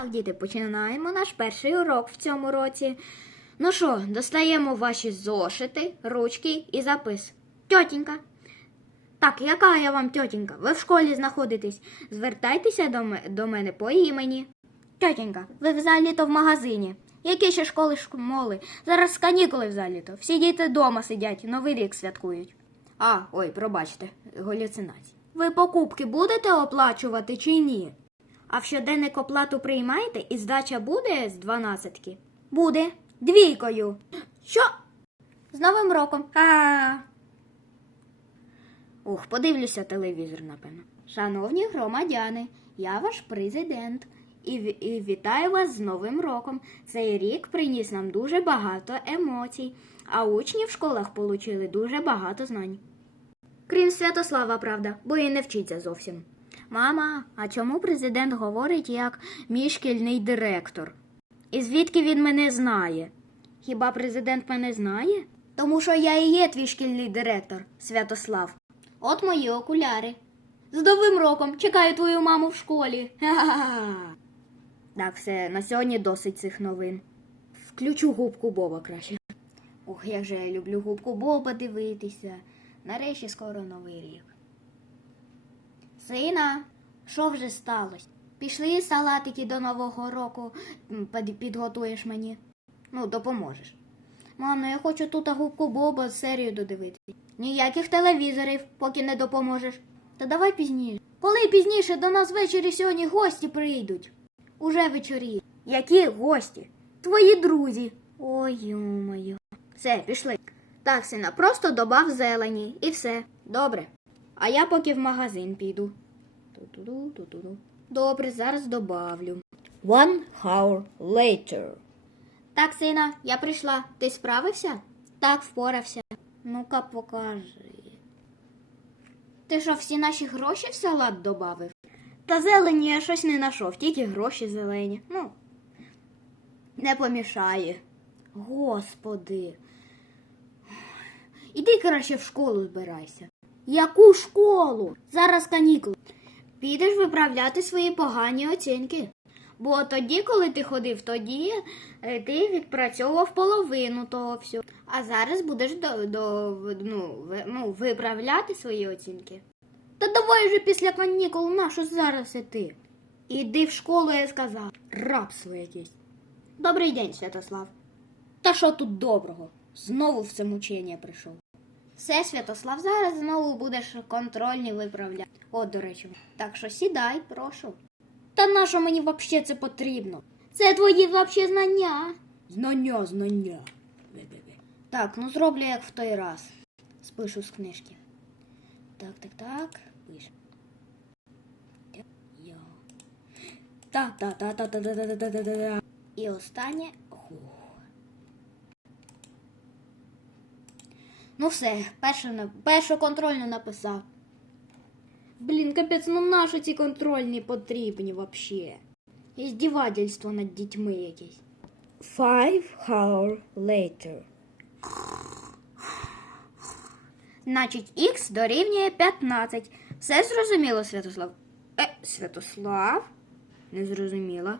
Так, діти, починаємо наш перший урок в цьому році. Ну що, достаємо ваші зошити, ручки і запис. Тьотінька. Так, яка я вам тьотінька? Ви в школі знаходитесь. Звертайтеся до, до мене по імені. Тьотінька, ви взагалі-то в магазині. Які ще школи школи? Зараз канікули взагалі-то. Всі діти вдома сидять, новий рік святкують. А, ой, пробачте, галюцинації. Ви покупки будете оплачувати чи ні? А в щоденник оплату приймаєте і здача буде з дванадцятки? Буде. Двійкою. Що? З Новим роком. А. Ух, подивлюся телевізор, напевно. Шановні громадяни, я ваш президент. І, і вітаю вас з Новим роком. Цей рік приніс нам дуже багато емоцій, а учні в школах получили дуже багато знань. Крім Святослава, правда, бо і не вчиться зовсім. Мама, а чому президент говорить як мій шкільний директор? І звідки він мене знає? Хіба президент мене знає? Тому що я і є твій шкільний директор, Святослав. От мої окуляри. З Новим роком чекаю твою маму в школі. Так, все, на сьогодні досить цих новин. Включу губку Боба краще. Ох, я люблю губку Боба дивитися. Нарешті скоро новий рік. Сина, що вже сталося? Пішли салатики до Нового року підготуєш мені. Ну, допоможеш. Мам, я хочу тут губку Боба серію додивитися. Ніяких телевізорів, поки не допоможеш. Та давай пізніше. Коли пізніше до нас ввечері сьогодні гості прийдуть. Уже вечорі. Які гості? Твої друзі. Ой, ё-моё. Все, пішли. Так, сина, просто добав зелені і все. Добре. А я поки в магазин піду. Добре, зараз добавлю. One hour later. Так, сина, я прийшла. Ти справився? Так, впорався. Ну-ка, покажи. Ти що, всі наші гроші в салат добавив? Та зелені я щось не знайшов, тільки гроші зелені. Ну, не помішає. Господи. Іди краще в школу збирайся. Яку школу? Зараз канікули. Підеш виправляти свої погані оцінки. Бо тоді, коли ти ходив, тоді е, ти відпрацьовував половину того всього. А зараз будеш до, до, ну, ну, виправляти свої оцінки. Та давай же після канікул нашу зараз іти. Іди в школу, я сказав. Рабство якесь. Добрий день, Святослав. Та що тут доброго? Знову в це мучення прийшов. Все, Святослав, зараз знову будеш контрольні виправляти. О, до речі. Так що сідай, прошу. Та на що мені взагалі це потрібно? Це твої взагалі знання. Знання, знання. Так, ну зроблю як в той раз. Спишу з книжки. Так, так, так. Пишу. Я. Та та та та та та та та та та та І останнє. Ну все, першу, першу контрольну написав. Блін, капець, ну нащо ці контрольні потрібні взагалі? Іздівательство над дітьми якесь. Five hour later. Значить, х дорівнює 15. Все зрозуміло, Святослав? Е, Святослав? Не зрозуміла.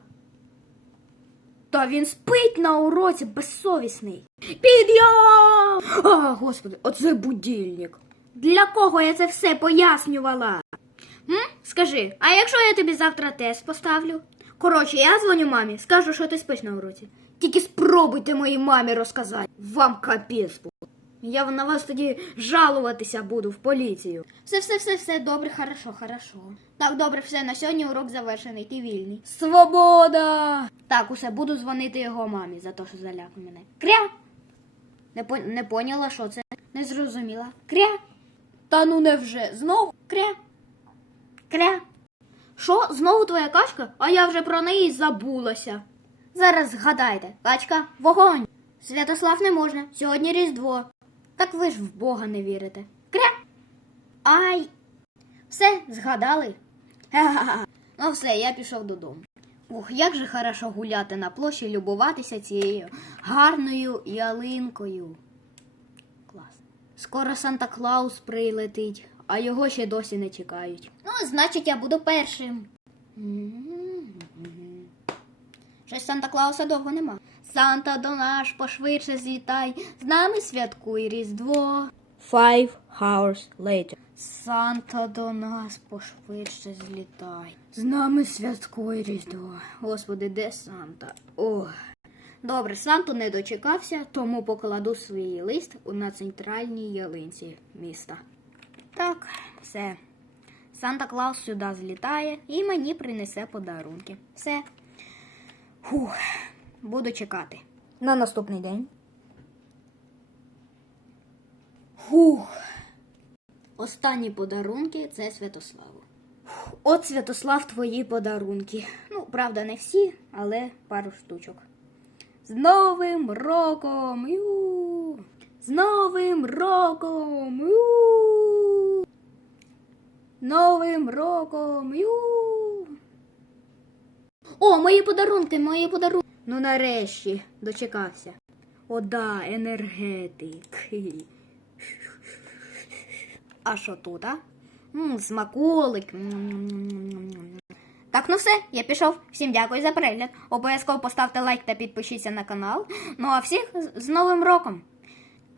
Та він спить на уроці безсовісний. Підйом! А, господи, оце будильник. Для кого я це все пояснювала? М? Скажи, а якщо я тобі завтра тест поставлю? Коротше, я дзвоню мамі, скажу, що ти спиш на уроці. Тільки спробуйте моїй мамі розказати. Вам капець. Я на вас тоді жалуватися буду в поліцію. Все, все, все, все, добре, хорошо, хорошо. Так, добре, все, на сьогодні урок завершений, ти вільний. Свобода! Так, усе, буду дзвонити його мамі за те, що залякав мене. Кря! Не, по... не поняла, що це? Не зрозуміла. Кря! Та ну невже, знову? Кря! Кря! Що, знову твоя качка? А я вже про неї забулася. Зараз згадайте, качка, вогонь! Святослав не можна, сьогодні Різдво. Так ви ж в Бога не вірите. Кря! Ай! Все, згадали? Ну все, я пішов додому. Ух, як же хорошо гуляти на площі, любуватися цією гарною ялинкою. Клас. Скоро Санта Клаус прилетить, а його ще досі не чекають. Ну, значить, я буду першим. Щось Санта Клауса довго нема. Санта до наш пошвидше злітай, з нами святкуй Різдво. Five hours later. Санта до нас пошвидше злітай. З нами святкуй Різдво. Господи, де Санта? Ох. Добре, Санту не дочекався, тому покладу свій лист на центральній ялинці міста. Так, все. Санта Клаус сюди злітає і мені принесе подарунки. Все. Фух, буду чекати. На наступний день. Фух. Останні подарунки це Святославу. От Святослав, твої подарунки. Ну, правда, не всі, але пару штучок. З Новим роком! Ю! З Новим роком! Ю! Новим роком! Ю! О, мої подарунки, мої подарунки. Ну нарешті дочекався. О, да, енергетик. А що тут, а? Смаколик. Так, ну все, я пішов. Всім дякую за перегляд. Обов'язково поставте лайк та підпишіться на канал. Ну а всіх з- Новим роком!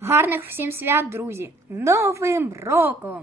Гарних всім свят, друзі! Новим роком!